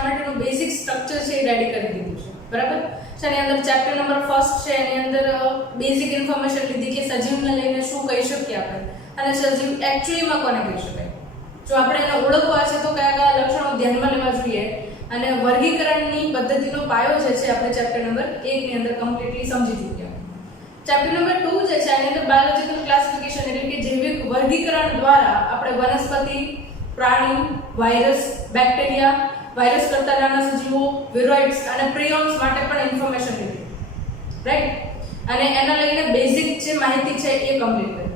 એના માટેનું basic structure છે એ રેડી કરી દીધું છે, બરાબર છે. એની અંદર ચેપ્ટર નંબર 1 છે, એની અંદર બેઝિક ઇન્ફોર્મેશન લીધી કે સજીવને લઈને શું કહી શકીએ આપણે અને સજીવ એકચ્યુઅલીમાં કોને કહી શકાય. જો આપણે એને ઓળખવા છે તો કયા કયા લક્ષણો ધ્યાનમાં લેવા જોઈએ અને વર્ગીકરણની પદ્ધતિનો પાયો જે છે આપણે ચેપ્ટર નંબર 1 ની અંદર કમ્પ્લીટલી સમજી ચૂક્યા. ચેપ્ટર નંબર 2 જે છે એની અંદર બાયોલોજિકલ ક્લાસિફિકેશન એટલે કે જૈવિક વર્ગીકરણ દ્વારા આપણે વનસ્પતિ, પ્રાણી, વાયરસ, બેક્ટેરિયા, વાયરસ કરતા નાના સજીવો, વિરોઇડ્સ અને પ્રિયોન્સ માટે પણ ઇન્ફોર્મેશન લીધી, રાઈટ. અને એના લઈને બેઝિક જે માહિતી છે એ કમ્પ્લીટ કરી.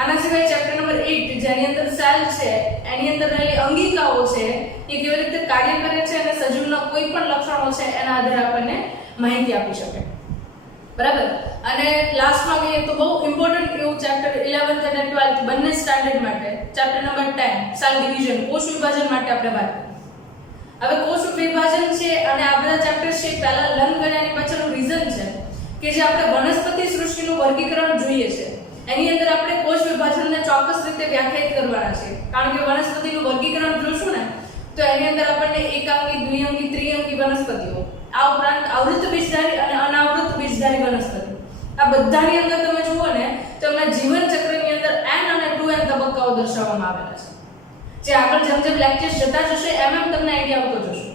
આના સિવાય ચેપ્ટર નંબર 8 જેની અંદર સેલ છે એની અંદર રહેલી અંગિકાઓ છે એ કેવી રીતે કાર્ય કરે છે અને સજીવના કોઈ પણ લક્ષણો છે એના આધારે આપણને માહિતી આપી શકે, બરાબર. અને લાસ્ટમાં કહીએ તો બહુ ઇમ્પોર્ટન્ટ એવું ચેપ્ટર 11th અને 12th બંને સ્ટાન્ડર્ડ માટે ચેપ્ટર નંબર 10 સેલ ડિવિઝન, કોષ વિભાજન માટે આપણે વાત કરીએ. હવે કોષ વિભાજન છે અને આ બધા ચેપ્ટર્સ છે પહેલા લર્ન કર્યાની પાછળનું રીઝન છે કે જે આપણે વનસ્પતિ સૃષ્ટિનું વર્ગીકરણ જોઈએ છે એની અંદર આપણે કોષ વિભાજનને ચોક્કસ રીતે વ્યાખ્યાયિત કરવાના છે. કારણ કે વનસ્પતિનું વર્ગીકરણ જોશું ને તો એની અંદર આપણને એકાંગી, દ્વિઅંગી, ત્રિઅંગી વનસ્પતિઓ, આ ઉપરાંત આવૃત બીજધારી અને અનાવૃત બીજધારી વનસ્પતિ, આ બધાની અંદર તમે જુઓ ને તો એમના જીવન ચક્રની અંદર n અને 2n તબક્કાઓ દર્શાવવામાં આવેલા છે. જે આગળ જેમ જેમ લેક્ચર્સ જતા જશે એમ તમને આઈડિયા આવતો જશે.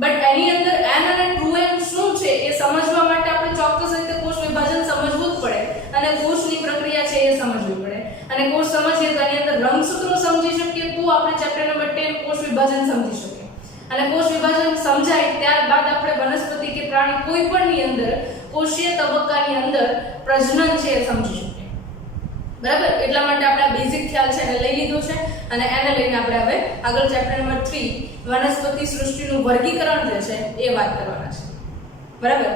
બટ એની અંદર n અને 2n શું છે એ સમજવા માટે આપણે ચોક્કસ રીતે કોષ વિભાજન સમજવું જ પડે અને કોષની પ્રક્રિયા છે એ સમજવી પડે. અને કોષ સમજીએ તો એની અંદર રંગસૂત્રો સમજી શકીએ તો આપણે ચેપ્ટર નંબર 10 કોષ વિભાજન સમજી શકીએ. અને કોષ વિભાજન સમજાય ત્યારબાદ આપણે વનસ્પતિ કે પ્રાણી કોઈ પણની અંદર કોષીય તબક્કાની અંદર પ્રજનન છે એ સમજી શકીએ, બરાબર. એટલા માટે આપણે આ બેઝિક ખ્યાલ છે એને લઈ લીધો છે અને એને લઈને આપણે હવે આગળ ચેપ્ટર નંબર 3 વનસ્પતિ સૃષ્ટિનું વર્ગીકરણ જે છે એ વાત કરવાના છે, બરાબર.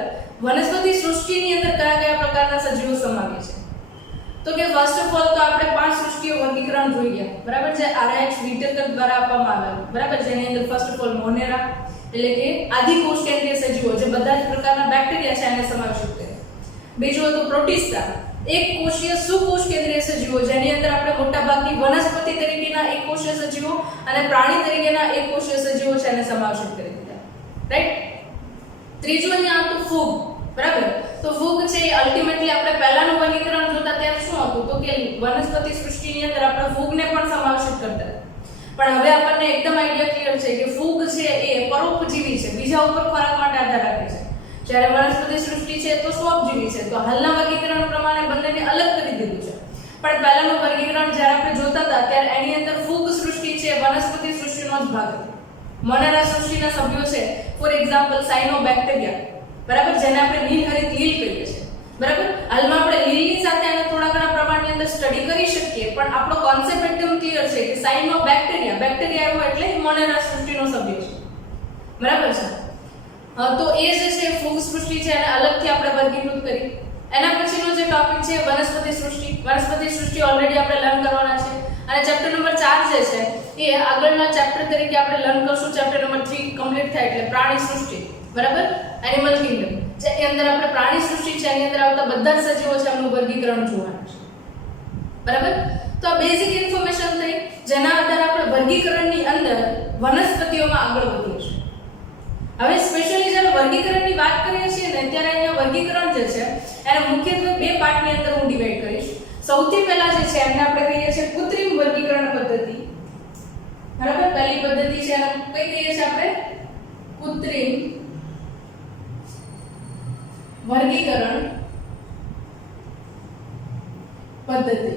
વનસ્પતિ સૃષ્ટિની અંદર કયા કયા પ્રકારના સજીવો સમાવે છે તો કે ફર્સ્ટ ઓફ ઓલ તો આપણે 5 સૃષ્ટિઓ વર્ગીકરણ જોઈ ગયા, બરાબર. જે RIX વિટેકર દ્વારા આપવામાં આવેલું, બરાબર. જેની અંદર ફર્સ્ટ ઓફ ઓલ મોનેરા એટલે કે આદિકોષ કેન્દ્રીય સજીવો જે બધા જ પ્રકારના બેક્ટેરિયા છે એને સમાવિષ્ટ કરે. બીજું હતું પ્રોટિસ્ટા, એક કોષીય સુકોષ કેન્દ્રીય સજીવો જેની અંદર આપણે મોટાભાગની વનસ્પતિ તરીકેના એક કોષીય સજીવો અને પ્રાણી તરીકેના એક કોષીય સજીવો છે એને સમાવિષ્ટ કરી દીધા, રાઈટ. ત્રીજું અહીંયા આવતું ફૂગ, બરાબર. તો ફૂગ છે અલ્ટિમેટલી આપણે પહેલાનું વર્ગીકરણ જોતા ત્યારે શું હતું તો કે વનસ્પતિ સૃષ્ટિની અંદર આપણે ફૂગને પણ સમાવિષ્ટ કરતા, પણ હવે આપણને એકદમ આઈડિયા ક્લિયર છે કે ફૂગ છે એ પરોપજીવી છે, બીજા ઉપર ખોરાક માટે આધાર રાખે છે. જ્યારે વનસ્પતિ સૃષ્ટિ છે તો સ્વોપજીવી છે. તો હાલના વર્ગીકરણ પ્રમાણે બંનેને અલગ કરી દીધું છે. પણ પહેલાનું વર્ગીકરણ જ્યારે આપણે જોતા હતા ત્યારે એની અંદર ફૂગ સૃષ્ટિ છે વનસ્પતિ સૃષ્ટિનો જ ભાગ હતો. મોનેરા સૃષ્ટિના સભ્યો છે ફોર એક્ઝામ્પલ સાયનોબેક્ટેરિયા, બરાબર, જેને આપણે નીલહરિત લીલ કહીએ છીએ, બરાબર. હાલમાં આપણે લીલની સાથે આને થોડા ઘણા પ્રમાણની અંદર સ્ટડી કરી શકીએ પણ આપણો કોન્સેપ્ટ એકદમ ક્લિયર છે કે સાયનોબેક્ટેરિયા, બેક્ટેરિયા એવો એટલે મોનેરા સૃષ્ટિનો સભ્ય છે, બરાબર છે. તો એ જે છે ફૂગ સૃષ્ટિ છે એને અલગથી આપણે વર્ગીકૃત કરી. એના પછીનો જે ટોપિક છે વનસ્પતિ સૃષ્ટિ. વનસ્પતિ સૃષ્ટિ ઓલરેડી આપણે લર્ન કરવાના છે અને ચેપ્ટર નંબર 4 જે છે એ આગળના ચેપ્ટર તરીકે આપણે લર્ન કરશું. ચેપ્ટર નંબર 3 કમ્પ્લીટ થાય એટલે પ્રાણી સૃષ્ટિ, બરાબર, એનિમલ કિંગડમ. જેની અંદર આપણે પ્રાણી સૃષ્ટિ છે એની અંદર આવતા બધા જ સજીવો છે એમનું વર્ગીકરણ જોવાનું છે, બરાબર. તો આ બેઝિક ઇન્ફોર્મેશન થઈ જેના આધારે આપણે વર્ગીકરણની અંદર વનસ્પતિઓમાં આગળ વધીએ છીએ. હવે સ્પેશિયલી જ્યારે વર્ગીકરણની વાત કરીએ છીએ ને ત્યારે અહીંયા વર્ગીકરણ જે છે એને મુખ્યત્વે બે પાર્ટની અંદર હું ડિવાઈડ કરીશ. સૌથી પહેલા જે છે એમને આપણે કહીએ છીએ કૃત્રિમ વર્ગીકરણ પદ્ધતિ, બરાબર. પહેલી પદ્ધતિ છે એને કઈ કહીએ છીએ આપણે કૃત્રિમ વર્ગીકરણ પદ્ધતિ,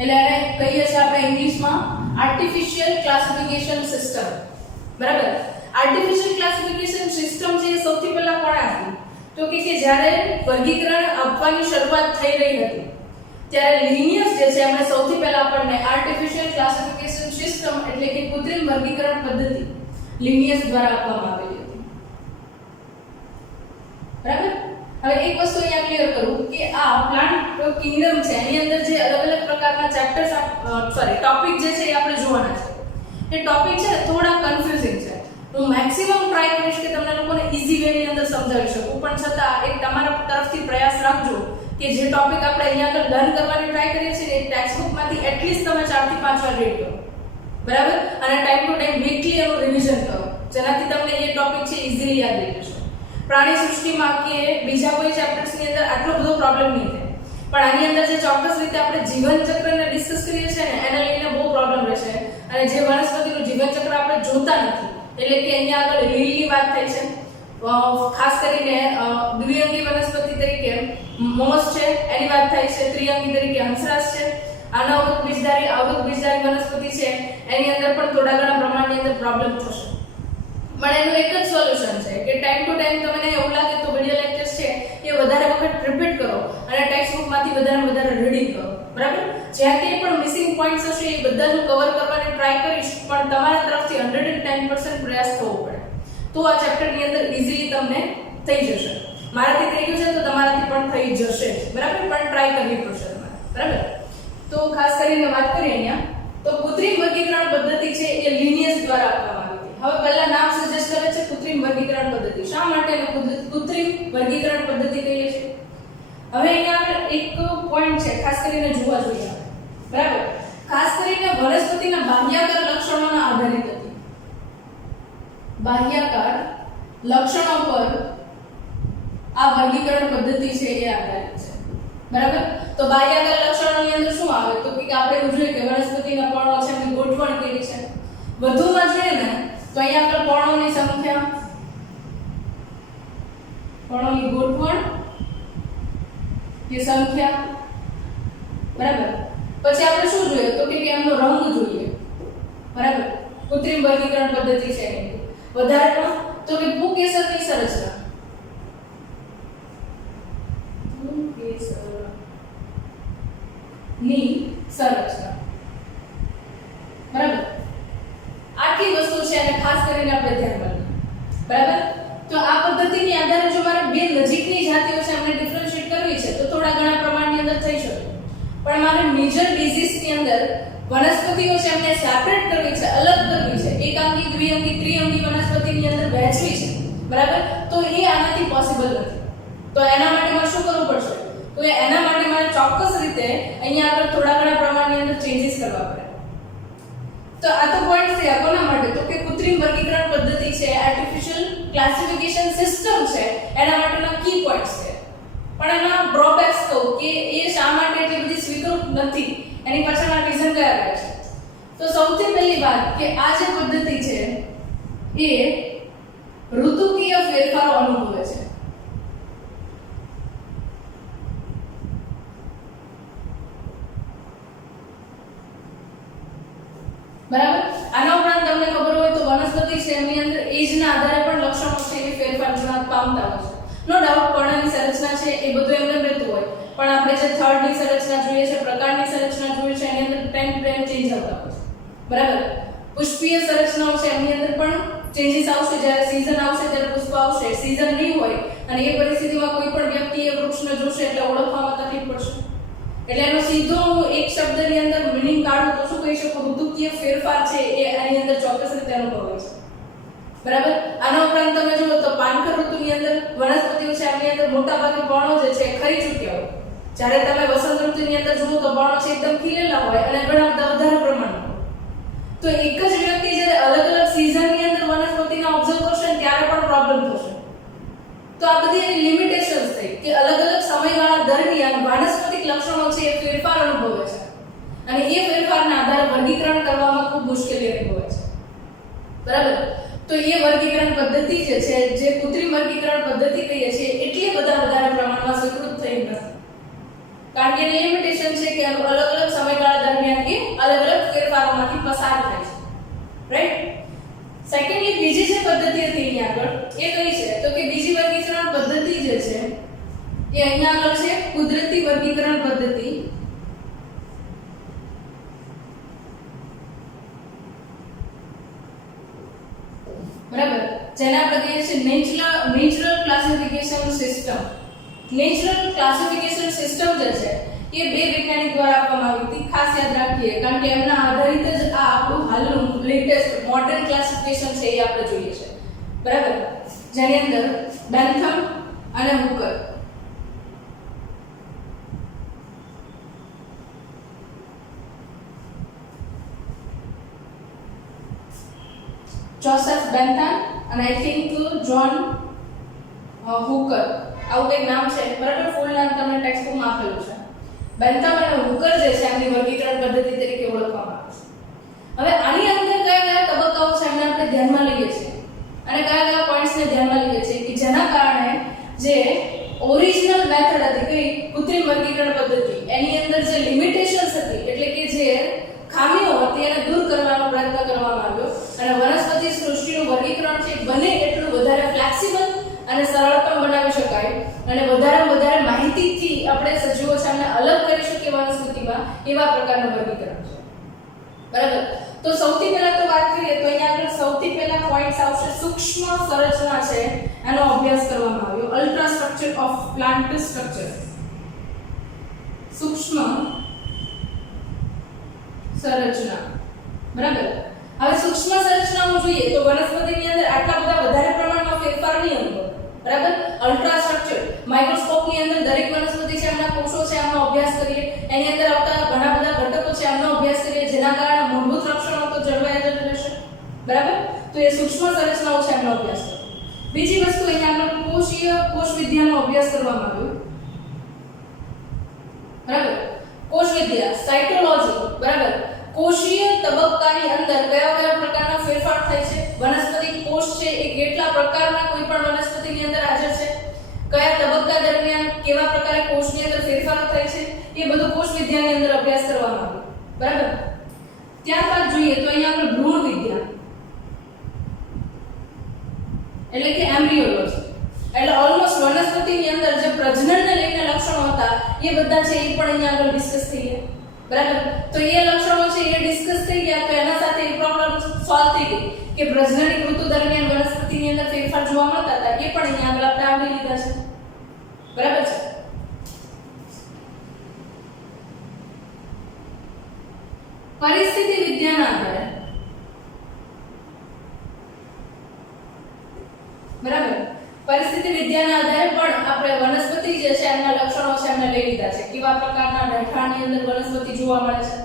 એટલે એને કહીએ છીએ આપણે ઇંગ્લિશમાં આર્ટિફિશિયલ ક્લાસિફિકેશન સિસ્ટમ, બરાબર. આર્ટિફિશિયલ ક્લાસિફિકેશન સિસ્ટમ છે એ સૌથી પહેલા કોણે આપી તો કે જ્યારે વર્ગીકરણ આપવાની શરૂઆત થઈ રહી હતી ત્યારે લિનિયસ જે છે એમણે સૌથી પહેલા આપણને આર્ટિફિશિયલ ક્લાસિફિકેશન સિસ્ટમ એટલે કે કૃત્રિમ વર્ગીકરણ પદ્ધતિ લિનિયસ દ્વારા આપવામાં આવેલી હતી, બરાબર. હવે એક વસ્તુ અહીંયા ક્લિયર કરું કે આ પ્લાન્ટ કિંગડમ છે એની અંદર જે અલગ અલગ પ્રકારના ચેપ્ટર્સ ટોપિક જે છે એ આપણે જોવાના છે. એ ટોપિક છે થોડા કન્ફ્યુઝિંગ છે. હું મેક્સિમમ ટ્રાય કરીશ કે તમને લોકોને ઈઝી વે ની અંદર સમજાવી શકું, પણ છતાં એક તમારા તરફથી પ્રયાસ રાખજો કે જે ટોપિક આપણે અહીંયા આગળ લર્ન કરવાની ટ્રાય કરીએ છીએ એ ટેક્સ્ટબુક માંથી એટલીસ્ટ તમે 4 થી 5 વાર રીડ કરો, બરાબર. અને ટાઈમ ટુ ટાઈમ વીકલી એનું રિવિઝન કરો. ટોપિક છે ઇઝીલી યાદ રહી જશે. પ્રાણી સૃષ્ટિમાં કે બીજા કોઈ ચેપ્ટર્સ ની અંદર આટલો બધો પ્રોબ્લેમ નહીં થાય, પણ આની અંદર જે ચોક્કસ રીતે આપણે જીવન ચક્રને ડિસ્કસ કરીએ છીએ ને એને લઈને બહુ પ્રોબ્લેમ રહેશે. અને જે વનસ્પતિનું જીવન ચક્ર આપણે જોતા નથી, એટલે કે અહીંયા આગળ લીલની વાત થાય છે, ખાસ કરીને દ્વિઅંગી વનસ્પતિ તરીકે મોસ છે એની વાત થાય છે, ત્રિઅંગી તરીકે હંસરાજ છે, અનાવૃત બીજધારી વનસ્પતિ છે એની અંદર પણ થોડા ઘણા પ્રમાણની અંદર પ્રોબ્લેમ થશે. પણ એનું એક જ સોલ્યુશન છે કે ટાઈમ ટુ ટાઈમ તમને એવું લાગે તો વિડિયો લેક્ચર્સ છે એ વધારે વખત રિપીટ કરો અને ટેક્સ્ટ બુકમાંથી વધારે રીડિંગ કરો. બરાબર? જ્યાં કંઈ પણ મિસિંગ પોઈન્ટ્સ હશે એ બધાનું કવર કરવાની ટ્રાય કરીશ, પણ તમારા તરફથી 110% પ્રયાસ થવો પડે, તો આ ચેપ્ટરની અંદર ઇઝીલી તમને થઈ જશે. મારાથી થઈ ગયું છે તો તમારાથી પણ થઈ જશે. બરાબર? પણ ટ્રાય કરવી પડશે તમારે. બરાબર? તો ખાસ કરીને વાત કરીએ અહીંયા તો કૃત્રિમ વર્ગીકરણ પદ્ધતિ છે એ લિનિયસ દ્વારા આપવામાં આવી હતી. હવે પહેલા નામ સજેસ્ટ કરે છે કૃત્રિમ વર્ગીકરણ પદ્ધતિ. શા માટે કૃત્રિમ વર્ગીકરણ પદ્ધતિ કહીએ છીએ? હવે અહીંયા એક પોઈન્ટ છે ખાસ કરીને જોવા જોઈએ. બરાબર? ખાસ કરીને વનસ્પતિના બાહ્યાકાર લક્ષણોના આધારિત હતી. બાહ્યાકાર લક્ષણો પર આ વર્ગીકરણ પદ્ધતિ છે એ આધારિત છે. બરાબર? તો બાહ્યાકાર લક્ષણોની અંદર શું આવે તો કે આપણે એવું જોઈએ કે વનસ્પતિના પર્ણો છે એની ગોઠવણ કેવી છે. વધુમાં જોઈએ ને તો અહીંયા આગળ પર્ણોની સંખ્યા, પર્ણોની ગોઠવણ કે સંખ્યા. બરાબર? પછી આપણે શું જોઈએ તો કે એમનો રંગ જોઈએ. બરાબર? કૃત્રિમ વર્ગીકરણ પદ્ધતિ છે એની વધારેમાં તો કે ભૂકેસરની સંરચના, ની સંરચના. બરાબર? આટલી વસ્તુ છે અને ખાસ કરીને આપણે ધ્યાનમાં લઈએ. બરાબર? તો આ પદ્ધતિની આધારે જો મારે બે નજીકની જાતિઓ છે એમને ડિફરન્શિએટ કરવી છે તો થોડા ઘણા પ્રમાણની અંદર થઈ શકે, પણ મારે મેજર ડિઝીઝની અંદર વનસ્પતિઓ છે એમને સેપરેટ કરવી છે, અલગ કરવી છે, એકાંગી, દ્વિઅંગી, ત્રિઅંગી વનસ્પતિની અંદર વહેંચવી છે. બરાબર? તો એ આનાથી પોસિબલ નથી. તો એના માટે મારે શું કરવું પડશે? તો એના માટે મારે ચોક્કસ રીતે અહીંયા આગળ થોડા ઘણા પ્રમાણની અંદર ચેન્જીસ કરવા પડે. તો આ તો પોઈન્ટ છે કોના માટે તો કે કૃત્રિમ વર્ગીકરણ પદ્ધતિ છે, આર્ટિફિશિયલ ક્લાસિફિકેશન સિસ્ટમ છે, એના માટેના કી પોઈન્ટ્સ છે. પણ એના ડ્રોબેક્સ કહું કે એ શા માટે એટલી બધી સ્વીકૃત નથી, એની પાછળના રીઝન કયા રહે છે? તો સૌથી પહેલી વાત કે આ જે પદ્ધતિ છે એ ઋતુકીય ફેરફારો અનુભવે છે. બરાબર? આના ઉપરાંત તમને ખબર હોય તો વનસ્પતિ છે એની અંદર એજના આધારે પણ લક્ષણો છે એ ફેરફાર જોવા પામતા હોય છે. નો ડાઉટ પર્ણની સંરચના છે એ બધું એમને રહેતું હોય, પણ આપણે જે થર્ડની સંરચના જોઈએ છે, પ્રકારની સંરચના જોઈએ છે એની અંદર ટાઈમ ફ્રેમ ચેન્જ આવતા હોય છે. બરાબર? પુષ્પીય સંરચનાઓ છે એની અંદર પણ ચેન્જીસ આવશે. જ્યારે સીઝન આવશે ત્યારે પુષ્પ આવશે, સીઝન નહીં હોય અને એ પરિસ્થિતિમાં કોઈ પણ વ્યક્તિ એ વૃક્ષને જોશે એટલે ઓળખવામાં તકલીફ પડશે. એટલે એનો સીધો હું એક શબ્દની અંદર મીનિંગ કાઢું તો શું કહી શકું? ઋતુકીય ફેરફાર છે એ આની અંદર ચોક્કસ રીતે અનુભવાય છે. બરાબર? આના ઉપરાંત તમે જુઓ તો પાનખર ઋતુની અંદર વનસ્પતિઓ છે એની અંદર મોટાભાગે પર્ણો જે છે ખરી ચૂક્યા હોય. જ્યારે તમે વસંત ઋતુની અંદર જુઓ તો પર્ણો છે એકદમ ખીલેલા હોય અને ઘણા વધારે પ્રમાણમાં હોય. તો એક જ વ્યક્તિ જ્યારે અલગ અલગ સીઝનની અંદર વનસ્પતિને ઓબ્ઝર્વ કરશે ત્યારે પણ પ્રોબ્લેમ થશે. તો આ બધી એની લિમિટેશન્સ થઈ કે અલગ અલગ સમયગાળા દરમિયાન વાનસ્પતિક લક્ષણો છે એ ફેરફાર અનુભવે છે અને એ ફેરફારના આધારે વર્ગીકરણ કરવામાં ખૂબ મુશ્કેલી અનુભવે છે. બરાબર? તો એ વર્ગીકરણ પદ્ધતિ જે છે, જે કૃત્રિમ વર્ગીકરણ પદ્ધતિ કહીએ છીએ, એટલી વધારે પ્રમાણમાં સ્વીકૃત થઈ નથી, કારણ કે એની લિમિટેશન છે કે અલગ અલગ સમયગાળા દરમિયાન એ અલગ અલગ ફેરફારોમાંથી પસાર થાય છે. રાઈટ? સેકન્ડલી બીજી જે પદ્ધતિ હતી અહીંયા આગળ એ કઈ છે તો કે બીજી વર્ગીકરણ પદ્ધતિ જે છે એ અહીંયા આગળ છે કુદરતી વર્ગીકરણ પદ્ધતિ. બરાબર? જેને આપણે કહીએ છીએ natural classification system. Natural classification system જે છે એ બે વૈજ્ઞાનિક દ્વારા આપવામાં આવી હતી. ખાસ યાદ રાખીએ કારણ કે એમના આધારિત જ આ આપણું હાલનું લેટેસ્ટ મોડર્ન ક્લાસિફિકેશન છે એ આપણે જોઈએ છે. બરાબર? જેની અંદર બેન્થમ અને હુકર જોસેફ બેન્થમ અને આઈ થિંક જોન હુકર, આવું કંઈક નામ છે બરાબર. ફૂલ નામ તમને ટેક્સ્ટ બુકમાં આપેલું છે. બેન્થમ અને હુકર જે છે એમની વર્ગીકરણ પદ્ધતિ તરીકે ઓળખવામાં આવે છે. હવે આની અંદર કયા કયા તબક્કાઓ છે એમને આપણે ધ્યાનમાં લઈએ છીએ અને કયા કયા પોઈન્ટ્સને ધ્યાનમાં લઈએ છીએ કે જેના કારણે જે ઓરિજિનલ મેથડ હતી કઈ કૃત્રિમ વર્ગીકરણ પદ્ધતિ એની અંદર જે લિમિટેશન્સ હતી એટલે કે જે ખામીઓ હતી એને દૂર કરવાનો પ્રયત્ન કરવામાં આવ્યો અને વનસ્પતિ સૃષ્ટિનું વર્ગીકરણ છે બને એટલું વધારે ફ્લેક્સિબલ અને સરળ પણ બનાવી શકાય અને વધારે માહિતીથી આપણે સજીવો સામે અલગ કરી શકીએ વનસ્પતિમાં એવા પ્રકારનું વર્ગીકરણ છે બરાબર. તો સૌથી પહેલા તો વાત કરીએ તો અહીંયા આગળ સૌથી પહેલા પોઈન્ટ્સ આવશે સૂક્ષ્મ સંરચના છે એનો અભ્યાસ કરવામાં આવ્યો. Ultra structure of plant structure, સૂક્ષ્મ સંરચના બરાબર. હવે સૂક્ષ્મ સંરચનાઓ જોઈએ તો વનસ્પતિની અંદર આટલા બધા વધારે પ્રમાણમાં ફેરફાર નહીં અનુભવ બરાબર. અલ્ટ્રા સ્ટ્રક્ચર માઇક્રોસ્કોપની અંદર દરેક વનસ્પતિ છે એમના કોષો છે એમનો અભ્યાસ કરીએ, એની અંદર આવતા ઘણા બધા ઘટકો છે એમનો અભ્યાસ કરીએ જેના કારણે મૂળભૂત લક્ષણો તો જળવાઈ જ રહેશે બરાબર. તો એ સૂક્ષ્મ સંરચનાઓ છે એમનો અભ્યાસ કરો. બીજી વસ્તુ અહીંયા આપણે કોષીય કોષ વિદ્યાનો અભ્યાસ કરવામાં આવ્યો બરાબર. કોષ વિદ્યા સાયટોલોજી બરાબર. કોષીય તબક્કાની અંદર કયા કયા પ્રકારના ફેરફાર થાય છે, વનસ્પતિ કોષ છે એ કેટલા પ્રકારના કોઈ પણ વનસ્પતિની અંદર હાજર છે, કયા તબક્કા દરમિયાન કેવા પ્રકારે કોષની અંદર ફેરફારો થાય છે, એ બધું કોષ વિદ્યાની અંદર અભ્યાસ કરવામાં આવ્યો બરાબર. ત્યારબાદ જોઈએ તો અહીંયા આપણે ભ્રૂણ વિદ્યા એટલે કે એમ્બ્રિયોલોજી એટલે ઓલમોસ્ટ વનસ્પતિની અંદર જે પ્રજનનને લઈને લક્ષણો હતા એ બધા છે એ પણ અહીંયા આગળ ડિસ્કસ થઈ ગયા બરાબર. તો એ લક્ષણો છે એ ડિસ્કસ થઈ ગયા તો એના સાથે એ પ્રોબ્લેમ સોલ્વ થઈ ગઈ કે પ્રજનનની ઋતુ દરમિયાન વનસ્પતિની અંદર ફેરફાર જોવા મળતા હતા એ પણ અહીંયા આગળ આપણે આવરી લીધા છે બરાબર છે. પરિસ્થિતિ વિદ્યાના આધારે બરાબર. પરિસ્થિતિ વિદ્યાના આધારે પણ આપણે વનસ્પતિ જે છે એમના લક્ષણો છે એમને લઈ લીધા છે. કેવા પ્રકારના રહેઠાણની અંદર વનસ્પતિ જોવા મળે છે,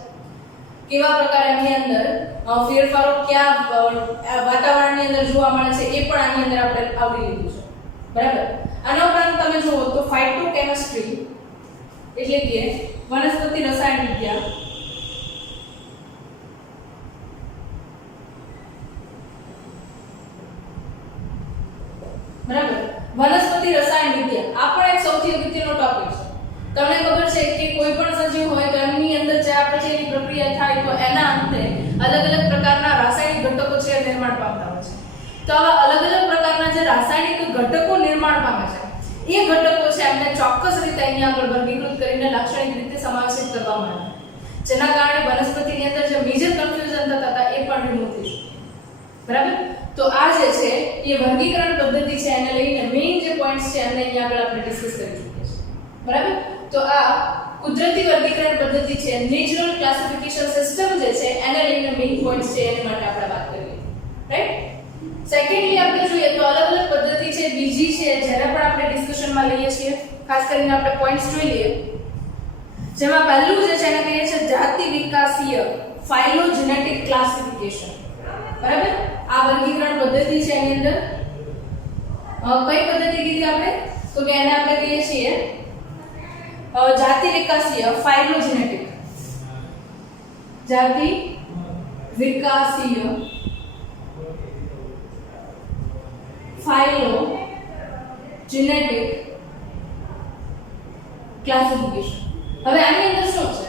કેવા પ્રકાર એમની અંદર ફેરફારો કયા વાતાવરણની અંદર જોવા મળે છે એ પણ આની અંદર આપણે આવરી લીધું છે બરાબર. આના ઉપરાંત તમે જુઓ તો ફાઇટોકેમિસ્ટ્રી એટલે કે વનસ્પતિ રસાયણ વિદ્યા બરાબર. વનસ્પતિ રસાયણ વિદ્યા આ પણ એક સૌથી અગત્યનો ટોપિક છે. તમને ખબર છે કે કોઈ પણ સજીવ હોય તો એમની અંદર જે આપેલી પ્રક્રિયા થાય તો એના અંતે અલગ અલગ પ્રકારના રાસાયણિક ઘટકો છે નિર્માણ પામતા હોય છે. તો આવા અલગ અલગ પ્રકારના જે રાસાયણિક ઘટકો નિર્માણ પામે છે એ ઘટકો છે એમને ચોક્કસ રીતે અહીંયા આગળ વર્ગીકૃત કરીને લાક્ષણિક રીતે સમાવેશિત કરવામાં આવે જેના કારણે વનસ્પતિની અંદર જે મેજર કન્ફ્યુઝન થતા હતા એ પણ રિમૂવ થઈ શકે બરાબર. તો આ જે છે એ વર્ગીકરણ પદ્ધતિ છે એને લઈને મેઇન જે પોઈન્ટ્સ છે એમને અહીંયા આગળ આપણે ડિસ્કસ કરી ચૂક્યા છે બરાબર. તો આ કુદરતી વર્ગીકરણ પદ્ધતિ છે, નેચરલ ક્લાસિફિકેશન સિસ્ટમ જે છે એને લઈને મેઇન પોઈન્ટ્સ છે એના માટે આપણે વાત કરી રાઈટ. સેકન્ડલી આપણે જોઈએ તો અલગ અલગ પદ્ધતિ છે બીજી છે જેને પણ આપણે ડિસ્કશનમાં લઈએ છીએ. ખાસ કરીને આપણે પોઈન્ટ્સ જોઈ લઈએ જેમાં પહેલું જે છે એને કહીએ છીએ જાતિ વિકાસીય ફાઇલોજેનેટિક ક્લાસિફિકેશન બરાબર. આ વર્ગીકરણ પદ્ધતિ છે એની અંદર કઈ પદ્ધતિ કીધી આપણે તો કે એને આપણે કહીએ છીએ જાતિ વિકાસીય ફાઇલોજેનેટિક, જાતિ વિકાસીય ફાઇલોજેનેટિક ક્લાસિફિકેશન. હવે આની અંદર શું છે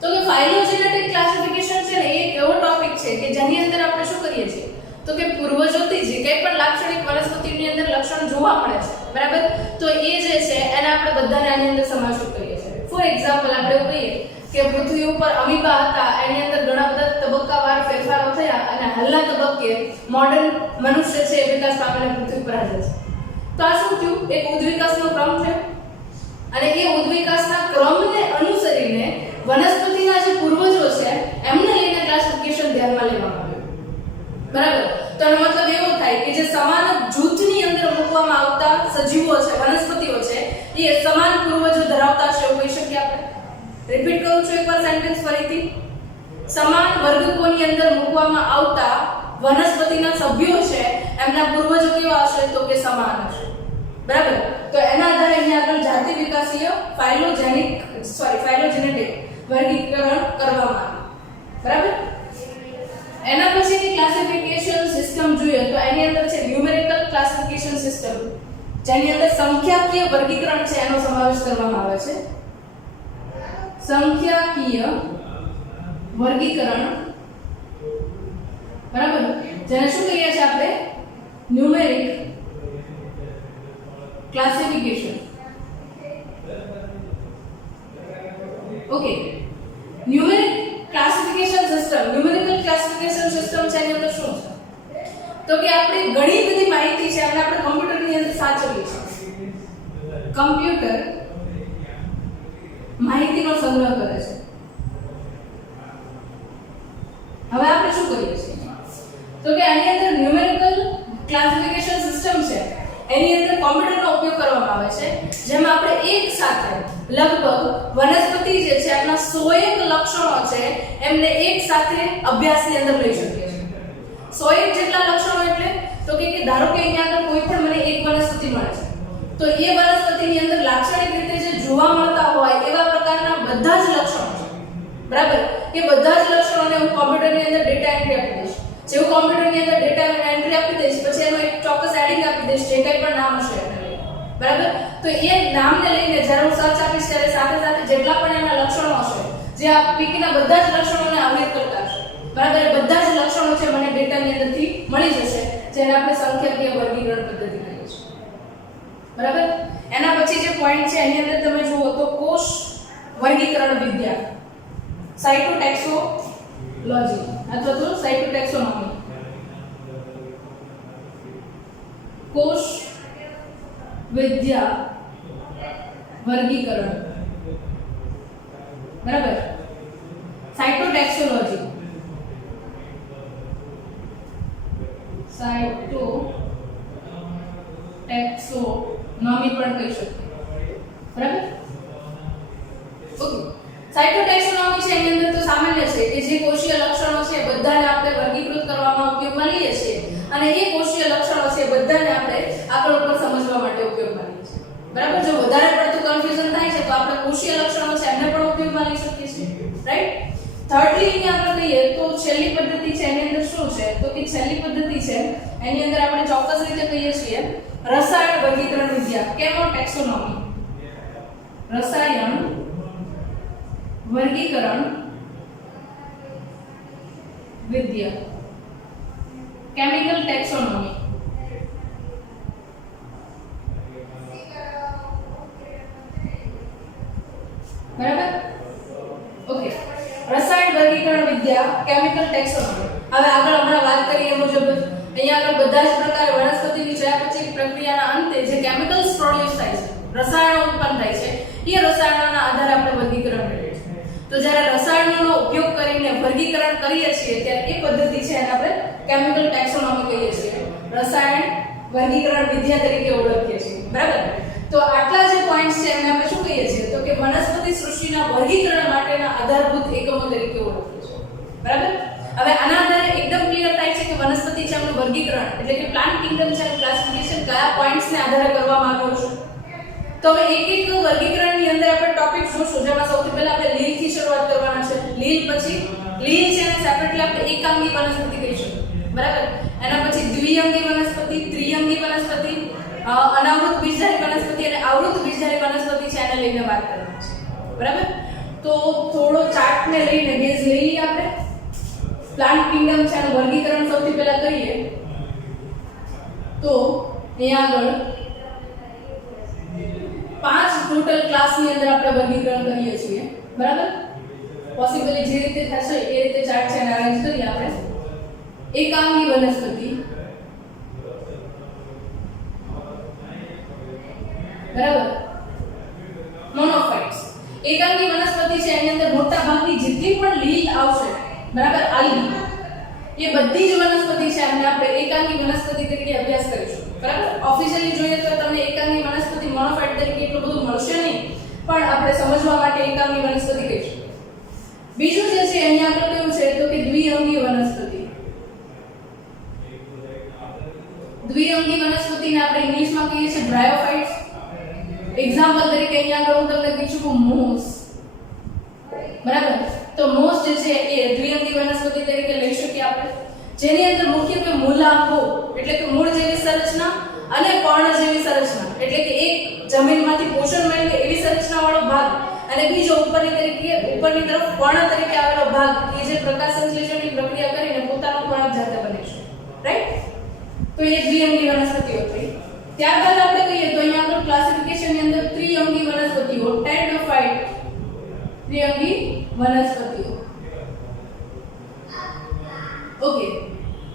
તો કે ફાઇલોજેનેટિક ક્લાસિફિકેશન છે ને એ એક એવો ટોપિક છે કે જેની અંદર આપણે શું કરીએ છીએ તો કે પૂર્વજોથી જે કંઈ પણ લાક્ષણિક વનસ્પતિની અંદર લક્ષણ જોવા મળે છે બરાબર તો એ જે છે એને આપણે બધાને આની અંદર સમાવેશ કરીએ છીએ. ફોર એક્ઝામ્પલ આપણે એવું કહીએ કે પૃથ્વી ઉપર અમીબા હતા એની અંદર ઘણા બધા તબક્કાવાર ફેરફારો થયા અને હાલના તબક્કે મોડર્ન મનુષ્ય છે વિકાસ પામેલા પૃથ્વી પર હાજર છે. તો આ શું થયું એક ઉદ્વિકાસનો ક્રમ છે અને એ ઉદ્વિકાસના ક્રમને અનુસરીને વનસ્પતિના જે પૂર્વજો છે એમને લઈને ક્લાસિફિકેશન ધ્યાનમાં લેવામાં આવ્યું બરાબર. તો એનો મતલબ એવો થાય કે જે સમાન જૂથની અંદર મૂકવામાં આવતા સજીવો છે વનસ્પતિઓ છે એ સમાન પૂર્વજો ધરાવતા છે એવું કહી શકીએ આપણે. રિપીટ કરું છું એકવાર સેન્ટેન્સ ફરીથી. સમાન વર્ગકોની અંદર મૂકવામાં આવતા વનસ્પતિના સભ્યો છે એમના પૂર્વજો કેવા હશે તો કે સમાન હશે. બરાબર. તો એના આધારે અહીંયા આગળ જાતિ વિકાસીય ફાઇલોજેનેટિક વર્ગીકરણ કરવામાં આવ્યું. બરાબર. એના પછીની ક્લાસિફિકેશન સિસ્ટમ જોઈએ તો એની અંદર છે ન્યુમેરિકલ ક્લાસિફિકેશન સિસ્ટમ, જેની અંદર સંખ્યાકીય વર્ગીકરણ છે એનો સમાવેશ કરવામાં આવે છે. સંખ્યાકીય વર્ગીકરણ, બરાબર, જેને શું કહીએ છીએ આપણે? Numeric classification. Okay. Numeric classification system, numerical classification system છે એની અંદર શું છે તો કે આપણે ઘણી બધી માહિતી છે આપણે કમ્પ્યુટરની અંદર સાચવીએ છીએ. કમ્પ્યુટર માહિતીનો સંગ્રહ કરે છે. હવે આપણે શું કરીએ છીએ તો કે આની અંદર ન્યુમેરિકલ ક્લાસિફિકેશન સિસ્ટમ છે એની અંદર કોમ્પ્યુટરનો ઉપયોગ કરવામાં આવે છે, જેમાં આપણે એક સાથે લગભગ વનસ્પતિ જે છે એના 101 લક્ષણો છે એમને એક સાથે અભ્યાસની અંદર લઈ શકીએ છીએ. 101 જેટલા લક્ષણો એટલે તો કે ધારો કે અહીંયા આગળ કોઈ પણ મને એક વનસ્પતિ મળે છે તો એ વનસ્પતિની અંદર લાક્ષણિક રીતે જે જોવા મળતા હોય એવા પ્રકારના બધા જ લક્ષણો છે. બરાબર. એ બધા જ લક્ષણોને હું કોમ્પ્યુટરની અંદર ડેટા એન્ટ્રી આપી દઈશ. જેવું કોમ્પ્યુટરની અંદર ડેટા એન્ટ્રી આપી દઈશ પછી એનું એક ચોક્કસ એડિંગ આપી દઈશ જે કંઈ પણ નામ હશે એને લઈને. બરાબર. તો એ નામને લઈને જ્યારે હું સર્ચ આપીશ ત્યારે સાથે સાથે જેટલા પણ એના લક્ષણો હશે જે આ પીકના બધા જ લક્ષણોને આવરિત કરતા હશે. બરાબર. એ બધા જ લક્ષણો છે મને ડેટાની અંદરથી મળી જશે, જેને આપણે સંખ્યાકીય વર્ગીકરણ પદ્ધતિ કહીએ છીએ. બરાબર. એના પછી જે પોઈન્ટ છે એની અંદર તમે જુઓ તો કોષ વર્ગીકરણ વિદ્યા, સાયટોટેક્સોલોજી અથવા તો સાયટોટેક્સોનોમી. કોષ વિદ્યા વર્ગીકરણ. બરાબર. સાયટોટેક્સોલોજી, સાયટોટેક્સોનોમી પણ કહી શકીએ. બરાબર. ઓકે. સાયટોટેક્સોનોમી છે એની અંદર તો સામાન્ય છે કે જે કોષીય લક્ષણો છે બધાને આપણે વર્ગીકૃત કરવામાં ઉપયોગમાં લઈએ છીએ અને એ કોષીય લક્ષણો છે બધાને આપણે આગળ ઉપર સમજવા માટે ઉપયોગમાં લઈએ છીએ. બરાબર. જો વધારે પડતું કન્ફ્યુઝન થાય છે તો આપણે કોષીય લક્ષણો છે એમને પણ ઉપયોગમાં લઈ શકીએ છીએ. રાઈટ. થર્ડલી અહીંયા આપણે કહીએ તો છેલ્લી પદ્ધતિ છે એની અંદર શું છે તો કે છેલ્લી પદ્ધતિ છે એની અંદર આપણે ચોક્કસ રીતે કહીએ છીએ રસાયણ વર્ગીકરણ વિદ્યા, કેમોટેક્સોનોમી. રસાયણ વર્ગીકરણ વિદ્યા, કેમિકલ ટેક્સોનોમી. બરાબર. ઓકે. રસાયણ વર્ગીકરણ વિદ્યા, કેમિકલ ટેક્સોનોમી. હવે આગળ હમણાં વાત કરીએ મુજબ અહીંયા આગળ બધા જ પ્રકારે વનસ્પતિની ચયાપચય પ્રક્રિયાના અંતે જે કેમિકલ્સ પ્રોડ્યુસ થાય છે, રસાયણો ઉત્પન્ન થાય છે, એ રસાયણોના આધારે આપણે વર્ગીકરણ કરીએ છીએ. તો જ્યારે રસાયણોનો ઉપયોગ કરીને વર્ગીકરણ કરીએ છીએ ત્યારે એ પદ્ધતિ છે એને આપણે કેમિકલ ટેક્સોનોમી કહીએ છીએ, રસાયણ વર્ગીકરણ વિદ્યા તરીકે ઓળખીએ છીએ. બરાબર. તો આટલા જે પોઈન્ટ્સ છે એને આપણે શું કહીએ છીએ તો કે વનસ્પતિ સૃષ્ટિના વર્ગીકરણ માટેના આધારભૂત એકમો તરીકે ઓળખીએ છીએ. બરાબર. હવે આના આધારે એકદમ ક્લિયર થાય છે કે વનસ્પતિ છે એનું વર્ગીકરણ એટલે કે પ્લાન્ટ કિંગડમ છે એનું ક્લાસિફિકેશન કયા પોઈન્ટ્સને આધારે કરવામાં આવ્યું છે. તો હવે એક એક વર્ગીકરણની અંદર આપણે ટોપિક જોશું, જેમાં સૌથી પહેલા આપણે લીલ થી શરૂઆત કરવાના છે. લીલ પછી લીલ છે એને સેપરેટલી આપણે એકાંગી વનસ્પતિ કહીશું. બરાબર. એના પછી દ્વિઅંગી વનસ્પતિ, ત્રિઅંગી વનસ્પતિ, અનાવૃત બીજધારી વનસ્પતિ અને આવૃત બીજધારી વનસ્પતિ છે એને લઈને વાત કરવાની છે. બરાબર. તો થોડો ચાર્ટને લઈને બેઝ લઈ લઈએ આપણે. પ્લાન્ટ કિંગડમ છે એનું વર્ગીકરણ સૌથી પહેલા કરીએ તો અહીંયા આગળ 5 ટોટલ ક્લાસની અંદર આપણે વર્ગીકરણ કરીએ છીએ. બરાબર. પોસિબલી જે રીતે થશે એ રીતે ચાર્ટ છે અરેન્જ કરીએ આપણે. એકાંગી વનસ્પતિ, બરાબર, મોનોફાઇટ્સ. એકાંગી વનસ્પતિ છે એની અંદર મોટા ભાગની જેટલી પણ લીલ આવશે, બરાબર, આલ્ગી, એ બધી જ વનસ્પતિ છે એમને આપણે એકાંગી વનસ્પતિ તરીકે અભ્યાસ કરીશું. બરાબર. ઓફિશિયલી જોઈએ તો તમને એકાંગી વનસ્પતિ મોનોફાઇટ તરીકે એટલું બધું મળશે નહીં, પણ આપણે સમજવા માટે એકાંગી વનસ્પતિ કહીશું. બીજું જે છે અહીંયા આગળ કયું છે તો કે દ્વિઅંગી વનસ્પતિ. દ્વિઅંગી વનસ્પતિને આપણે ઇંગ્લિશમાં કહીએ છીએ બ્રાયોફાઇટ્સ. એક્ઝામ્પલ તરીકે અહીંયા આગળ હું તમને કહી શકું મોસ. બરાબર, તો મોસ જે છે એ દ્વિઅંગી વનસ્પતિ તરીકે લઈ શકીએ આપણે, જેની અંદર મુખ્યત્વે મૂલાંગો એટલે કે મૂળ જેવી સંરચના અને પર્ણ જેવી સંરચના એટલે કે એક જમીનમાંથી પોષણ મેળવે એવી સંરચના વાળો ભાગ અને બીજો ઉપરની તરફ પર્ણ તરીકે આવેલો ભાગ કે જે પ્રકાશ સંશ્લેષણની પ્રક્રિયા કરીને પોતાનો ખોરાક જાતે બને છે. રાઈટ? તો એ દ્વિઅંગી વનસ્પતિઓ થઈ. ત્યારબાદ આપણે કહીએ તો અહીંયા આગળ ક્લાસિફિકેશન ની અંદર ત્રિઅંગી વનસ્પતિઓ ટેરિડોફાઇટ ત્રિઅંગી વનસ્પતિઓ. ઓકે,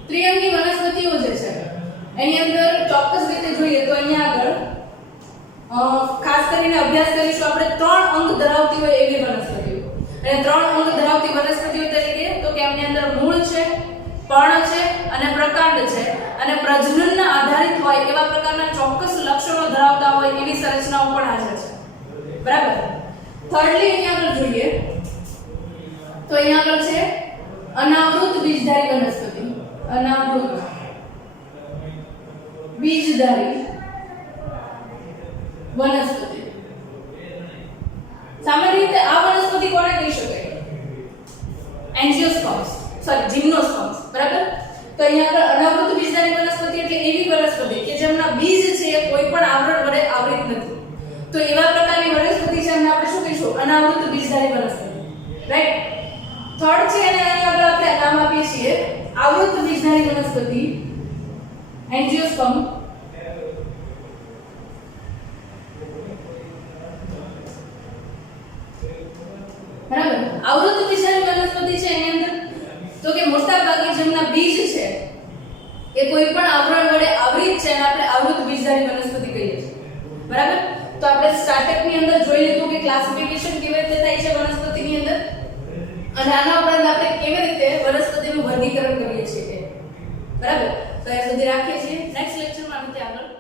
ત્રિઅંગી વનસ્પતિઓ જે છે એની અંદર ચોક્કસ રીતે જોઈએ તો અહીંયા આગળ ખાસ કરીને અભ્યાસ કરીશું આપણે 3 અંગ ધરાવતી હોય એવી વનસ્પતિઓ. અને 3 અંગ ધરાવતી વનસ્પતિઓ તરીકે તો કે એમની અંદર મૂળ છે, પર્ણ છે અને પ્રકાંડ છે અને પ્રજનનના આધારિત હોય એવા પ્રકારના ચોક્કસ લક્ષણો ધરાવતા હોય એવી સંરચનાઓ પણ હાજર છે. બરાબર. થર્ડલી અહીંયા આગળ જોઈએ તો અહીંયા આગળ છે અનાવૃત બીજધારી વનસ્પતિ. અનાવૃત બીજધારી વનસ્પતિ. સામાન્ય રીતે આ વનસ્પતિ કોને કહી શકાય? એન્જિયોસ્પર્મ્સ, જિમ્નોસ્પર્મ્સ. બરાબર. તો અહીંયા આગળ અનાવૃત બીજધારી વનસ્પતિ એટલે એવી વનસ્પતિ કે જેમના બીજ છે એ કોઈ પણ આવરણ વડે આવૃત નથી. તો એવા પ્રકારની વનસ્પતિ છે એમને આપણે શું કહીશું? અનાવૃત બીજધારી વનસ્પતિ. રાઈટ? થર્ડ છે અને અહીંયા આગળ આપણે નામ આપીએ છીએ આવૃત બીજધારી વનસ્પતિ એન્જિયોસ્પર્મ. બરાબર. આવૃત બીજધારી વનસ્પતિ છે એની અંદર તો કે મોટા ભાગે જેમના બીજ છે એ કોઈ પણ આવરણ વડે આવૃત છે અને આપણે આવૃત બીજધારી વનસ્પતિ કહીએ છીએ. બરાબર. તો આપણે સ્ટાર્ટઅપ ની અંદર જોઈ લીધું કે ક્લાસિફિકેશન કેવી રીતે થાય છે વનસ્પતિની અંદર અને આના ઉપરાંત આપણે કેવી રીતે વનસ્પતિનું વર્ગીકરણ કરીએ છીએ. બરાબર. તો એ સુધી રાખીએ છીએ. નેક્સ્ટ લેક્ચરમાં આપણે આગળ